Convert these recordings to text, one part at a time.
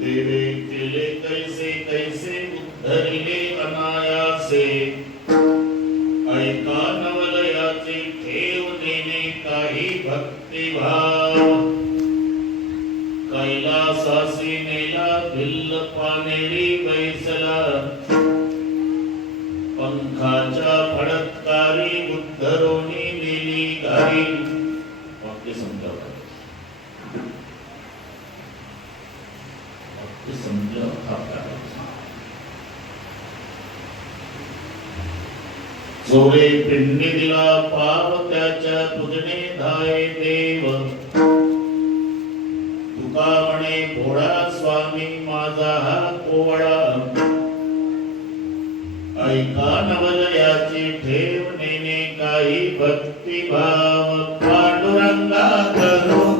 देवे केले कैसे कैसे धरिले अनायासे ऐका नवलयाचे ठेव देणे काही भक्तिभाव गोरे पिंडी दिला पाप त्याच्या पुजने धाय देव. तुका म्हणे घोडा स्वामी माझा हा कोवळा ऐका नवलयाची ठेव नेने काही भक्तिभाव. पांडुरंगा करू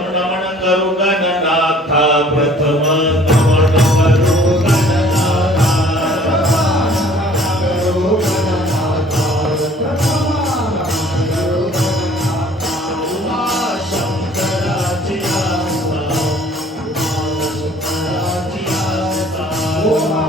Amor.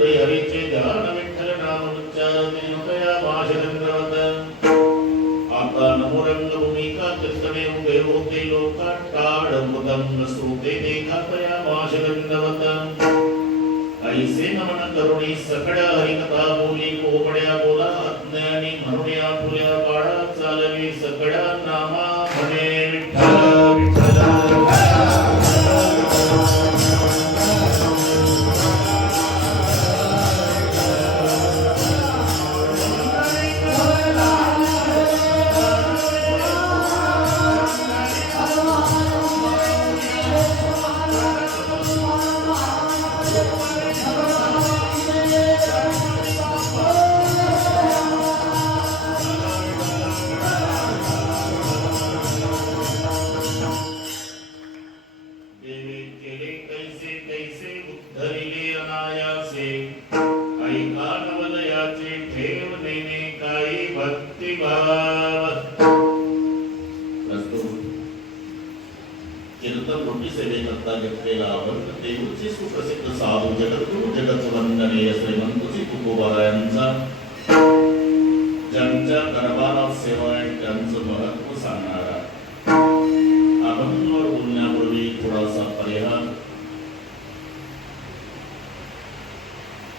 தந்தை அறிச்சை தாரண விட்டல நாம உச்சாரணை உதயா பாஷரங்காத ஆத்தா நமோரங்க பூமிகா கிருஷ்ணனே உபே ஓகே லோகாட்டாடமுதம் நசூதே தேகாத்தயா பாஷரங்கவத ऐसे नमन करुणी सकड्या हरिकथा बोली कोबड्या बोला आत्म्याने म्हणूया पुल्या बाळा चालवी सकड्या नामा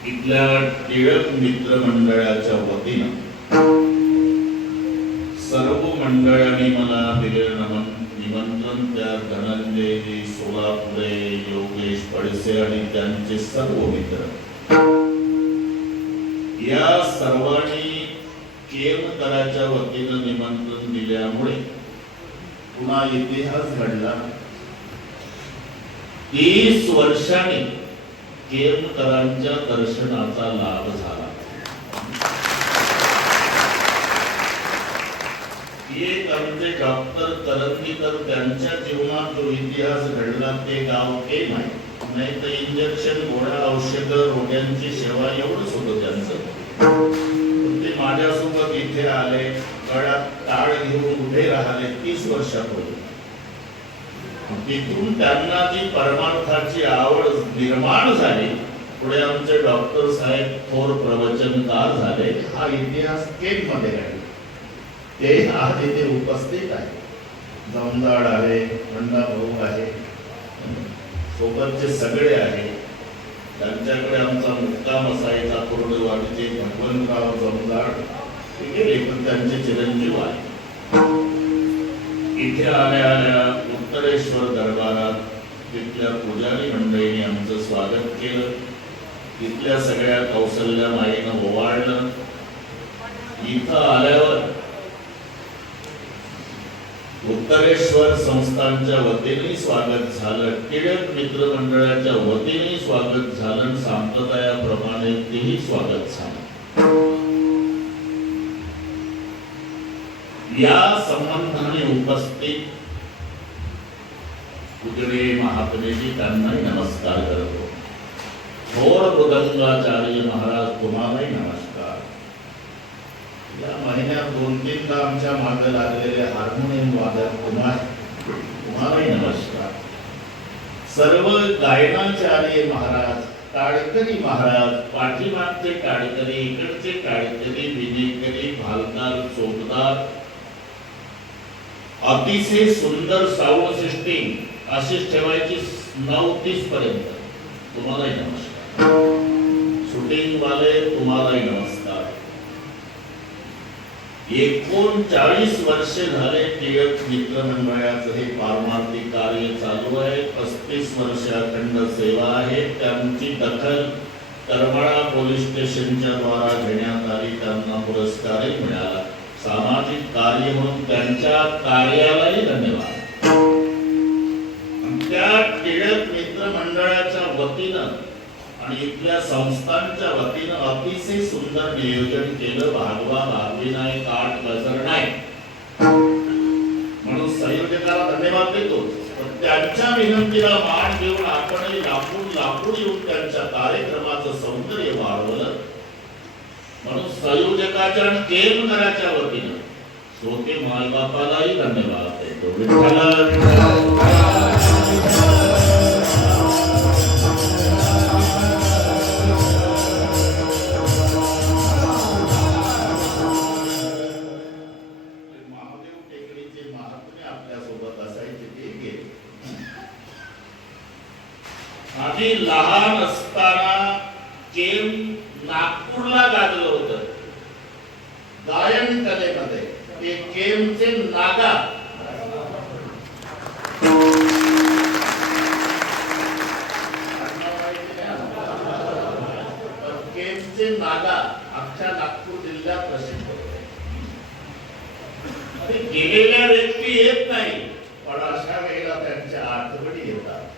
इथल्या टिळक मित्र मंडळाच्या वतीनं सर्व मंडळाने मला दिलेलं नमन निमंत्रण त्या धनंजय सोलापुरे योगेश पडसे आणि त्यांचे सर्व मित्र. या सर्वांनी केरकराच्या वतीनं निमंत्रण दिल्यामुळे पुन्हा इतिहास घडला. तीस वर्षांनी केरकरांच्या दर्शनाचा लाभ झाला. एक आमचे डॉक्टर करंदीकर त्यांच्या जीवनात जो इतिहास घडला ते गाव ते नाही. नाही तर इंजेक्शन गोळ्या औषध रोग्यांची सेवा एवढंच होतं त्यांचं. ते माझ्यासोबत इथे आले गळ्यात टाळ घेऊन उभे राहिले तीस वर्षापूर्वी. तिथून त्यांना जी परमार्थाची आवड निर्माण झाली पुढे आमचे डॉक्टर साहेब थोर प्रवचनकार झाले हा इतिहास केकमध्ये राहील. ते आज इथे उपस्थित आहे जमदाड आहे अण्णा भाऊ आहे सोबतचे सगळे आहे त्यांच्याकडे आमचा मुक्काम असायचा कोरडवाडीचे भगवंतराव जमदाड. गेले पण त्यांचे चिरंजीव आहे इथे आल्या आल्या उत्तरेश्वर दरबारात तिथल्या पुजारी मंडळीने आमचं स्वागत केलं. तिथल्या सगळ्या कौशल्या माईनं ओवाळलं. इथं आल्यावर उत्तरेश्वर संस्थांच्या वतीने स्वागत झालं. टिळक मित्र मंडळाच्या वतीने स्वागत झालं आणि संप्रदायाप्रमाणे तेही स्वागत झालं. या संबंधाने उपस्थित उजळे महात्मेजी त्यांनाही नमस्कार करतो. थोर मृदंगाचार्य महाराज तुम्हालाही नमस्कार. या महिन्यात दोन तीनदा आमच्या मागे लागलेले हार्मोनियम वादक तुम्हा तुम्हालाही नमस्कार. सर्व गायनाचार्य महाराज काळकरी महाराज पाठीमागचे काळकरी इकडचे काळकरी विनेकरी भालकार चोपदार अतिशय सुंदर साऊंड सिस्टीम अशीच ठेवायची नऊ तीस पर्यंत तुम्हालाही नमस्कार. शूटिंग वाले तुम्हालाही नमस्कार. एकोणचाळीस वर्षे झाले टिळक मित्रमंडळाचं हे पारमार्थिक कार्य चालू आहे. पस्तीस वर्ष अखंड सेवा आहे. त्यांची दखल करमाळा पोलीस स्टेशनच्या द्वारा घेण्यात आली. त्यांना पुरस्कारही मिळाला. सामाजिक कार्य म्हणून त्यांच्या कार्यालाही धन्यवाद. अतिशय सुंदर नियोजन केलं भागवा भागवी नाही काट गजर नाही. म्हणून संयोजकाला धन्यवाद देतो. पण त्यांच्या विनंतीला मान देऊन आपणही लाकूड लाकूड येऊन त्यांच्या कार्यक्रमाचं सौंदर्य वाढवलं. म्हणून संयोजकाच्या आणि केंद्राच्या वतीनं श्रोते मालबापालाही धन्यवाद देतो. विठ्ठला लहान असताना केम नागपूरला गाजलं होतं गायन कलेमध्ये ते केमचे नागा केमचे नागा आमच्या नागपूर जिल्ह्यात प्रसिद्ध होते. आणि गेलेल्या व्यक्ती येत नाही पण अशा वेळेला त्यांच्या आठवणी येतात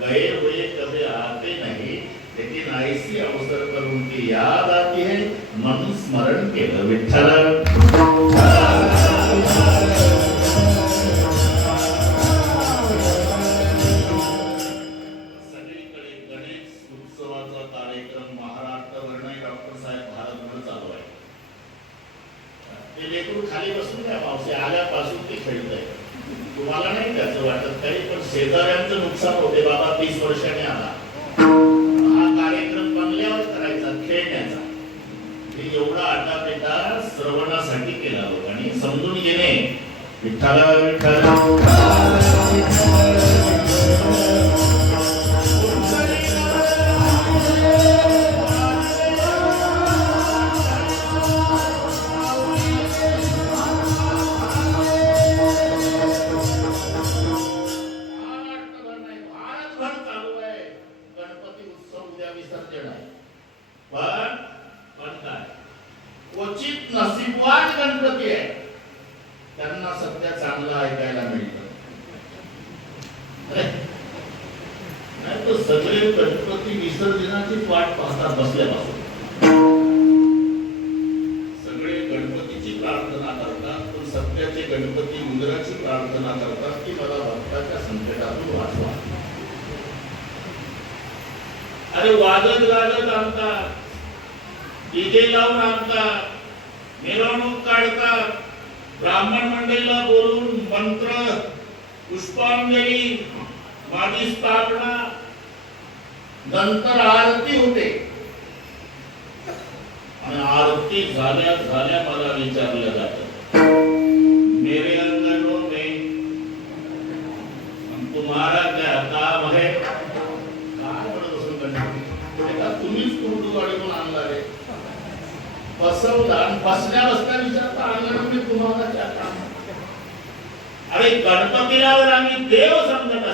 गए हुए कभी आते नाही लेकिन ऐसी अवसर पर उनकी याद आती है म्हणून स्मरण केलं एवढा आटापेटा श्रवणासाठी केला होता आणि समजून घेणे. विठ्ठला विठ्ठला म्हणजे तर गणपती विसर्जनाची वाट पाहतात बसल्यापासून. सगळे गणपतीची प्रार्थना करतात पण सत्याचे गणपती उंदराची प्रार्थना करतात की मला भक्ताच्या संकटातून वाचवा. अरे वाजत गाजत आणतात डीजे लावून आणतात मिरवणूक काढतात ब्राह्मण मंडळीला बोलून मंत्र पुष्पांजली माझी स्थापना नंतर आरती होते. आणि आरती झाल्या झाल्या मला विचारलं जात. मेरे अंगनों में तुम्हारा क्या काम है? काय म्हणत गणपती? तुम्हीच रे बसवला आणि बसल्या बसल्या विचारता तुम्हाला क्या काम अरे गणपतीला आम्ही देव समजत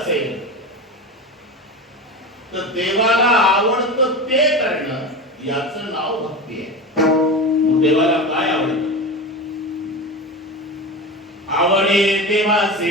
तर देवाला आवडतं ते करणं याच नाव भक्ती आहे. देवाला काय आवडत? आवडे देवाचे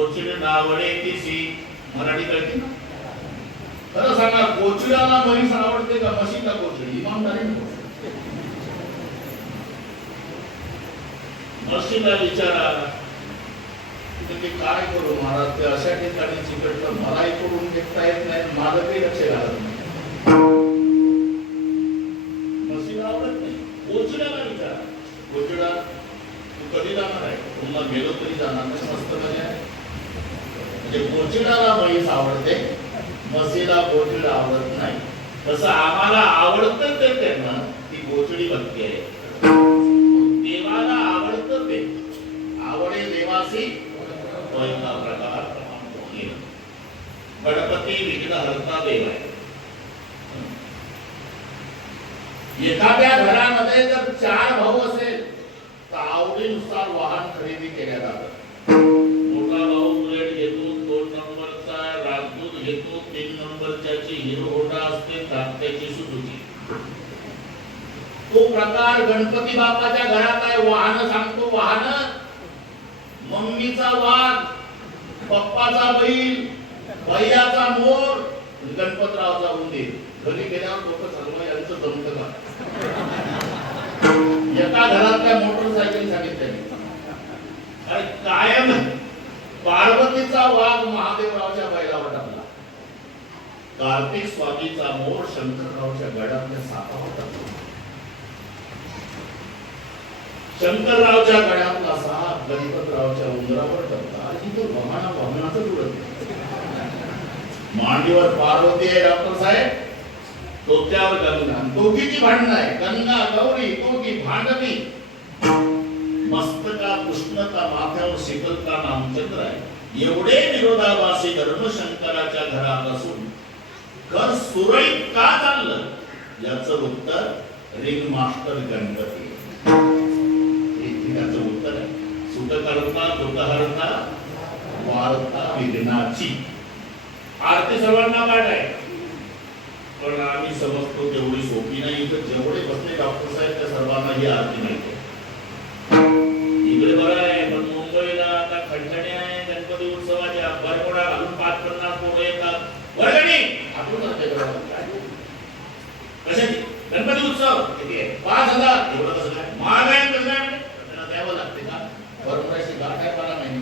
पण बोचड नावडे तिसी मराठी कळते ना? खरं सांगा गोचड्याला म्हैस आवडते का म्हशीला गोचडी इमानदारी म्हशीला विचारा. ते काय करू महाराज? ते अशा ठिकाणी चिकटलं मलाही करून घेता येत नाही माझं काही लक्ष घालत नाही. म्हशीला आवडत नाही. गोचड्याला विचारा. गोचडा तू कधी जाणार आहे? तुम्हाला गेलो तरी जाणार नाही. मस्त म्हणजे आहे. म्हणजे कोचिडाला म्हैस आवडते म्हशीला कोचिड आवडत नाही. तसं आम्हाला आवडतं ते त्यांना पप्पाचा बैल बैयाचा मोर गणपतरावचा उंदीर. घरी गेल्यावर लोक सर्व यांचं जमत का? एका घरातल्या मोटरसायकल सांगितल्या अरे कायम पार्वतीचा वाघ महादेवरावच्या बैलावर टाकला. कार्तिक स्वामीचा मोर शंकररावच्या गडातल्या सापावर टाकला. शंकररावच्या गळ्यातला साप गणपतरावच्या उंदरावर टाकला आणि तो वहाना वहानाचं उडत मांडीवर पार्वती आहे डॉक्टर साहेब. तोत्यावर गंगा. दोघीची भांडणं आहे. गंगा गौरी दोघी भांडवी. मस्तका कृष्णता माथ्यावर शिकलता नामचंद्र आहे. एवढे विरोधाभासी धर्मशंकराच्या घरात असून घर सुरळीत का चाललं? याच उत्तर रिंग मास्टर गणपती. हे त्याचं उत्तर आहे. सुखकर्ता करता वार्ता विघ्नाची. आरती सर्वांना वाट आहे. पण आम्ही समजतो तेवढी सोपी नाही तर जेवढे बसले डॉक्टर साहेब त्या सर्वांना ही आरती माहिती इकडे बरं आहे पण मुंबईला आता खंडणी आहे गणपती उत्सवाच्या बरकोडा घालून पाच पन्नास पोरं येतात. वर्गणी आपण कशाची? गणपती उत्सव? किती आहे? पाच हजार एवढं कसं काय महाग आहे कसं काय त्यांना द्यावं लागते का बरोबराशी गाठ आहे मला नाही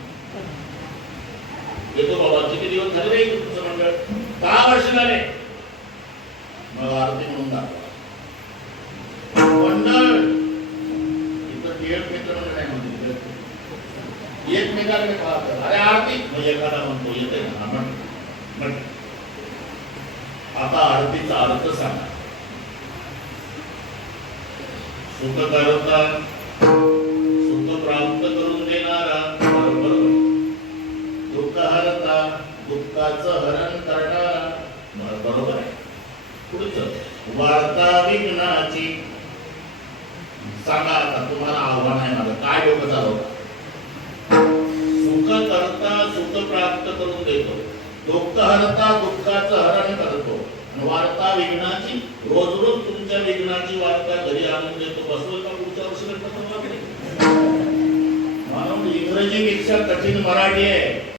येतो बाबा किती दिवस झाले रे तुमचं मंडळ दहा वर्ष झाले मग आरती म्हणून दाखवा मंडळ इथं टिळक मित्र म्हणजे नाही म्हणते एकमेकाकडे पाहतात अरे आरती मग एखादा म्हणतो येते ना हा म्हण म्हण. आता आरतीचा अर्थ सांगा सुखकर्ता सुख प्राप्त करून देणारा दुःख हरता दुःखाचं हरण करणारा बरोबर आहे. पुढचं वार्ता विघ्नाची. सांगा आता तुम्हाला आव्हान आहे माझं. काय डोकं चालवता? सुख करता सुख प्राप्त करून देतो. दुःख हरता दुःखाचं हरण करतो. वार्ता विघ्नाची रोज रोज तुमच्या विघ्नाची वार्ता घरी आणून देतो बसवल का पुढच्या वर्षी गणपती बाप्पा? म्हणून इंग्रजीपेक्षा कठीण मराठी आहे